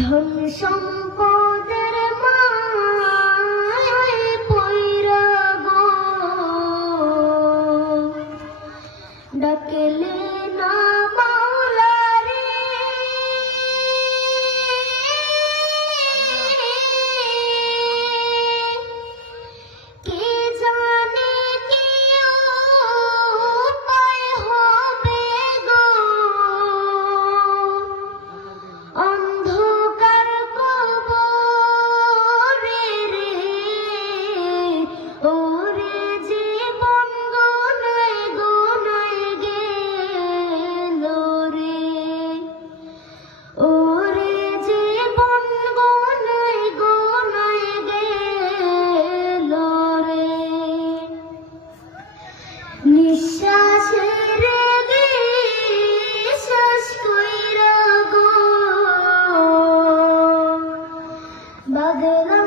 ধন সম্পদের মায় পৈরা গো। ডাকলে না বিশ্বাসের বিশ্বাস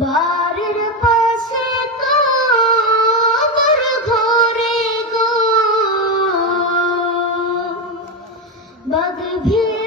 বাড়ির পাশে কবর ঘরে গো। বাগ ভিড়